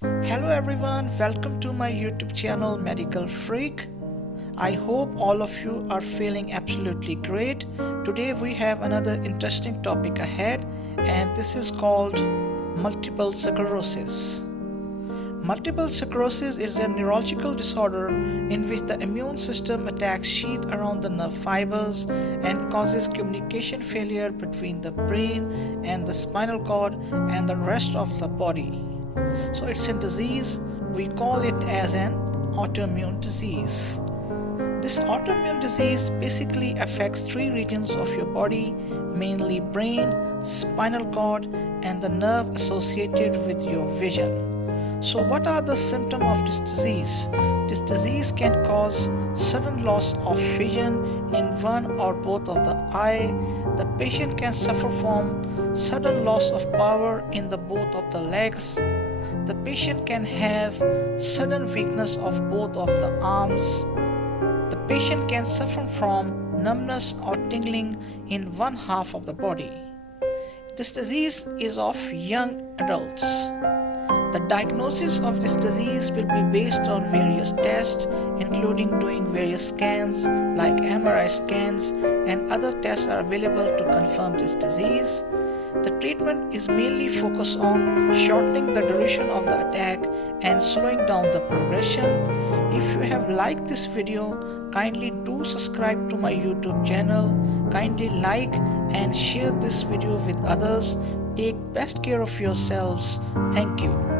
Hello everyone, welcome to my YouTube channel Medical Freak. I hope all of you are feeling absolutely great. Today we have another interesting topic ahead, and this is called multiple sclerosis. Multiple sclerosis is a neurological disorder in which the immune system attacks sheath around the nerve fibers and causes communication failure between the brain and the spinal cord and the rest of the body. So it's a disease, we call it as an autoimmune disease. This autoimmune disease basically affects three regions of your body, mainly brain, spinal cord, and the nerve associated with your vision. So what are the symptoms of this disease? This disease can cause sudden loss of vision in one or both of the eye. The patient can suffer from sudden loss of power in the both of the legs. The patient can have sudden weakness of both of the arms. The patient can suffer from numbness or tingling in one half of the body. This disease is of young adults. The diagnosis of this disease will be based on various tests, including doing various scans like MRI scans, and other tests are available to confirm this disease. The treatment is mainly focused on shortening the duration of the attack and slowing down the progression. If you have liked this video, kindly do subscribe to my YouTube channel. Kindly like and share this video with others. Take best care of yourselves. Thank you.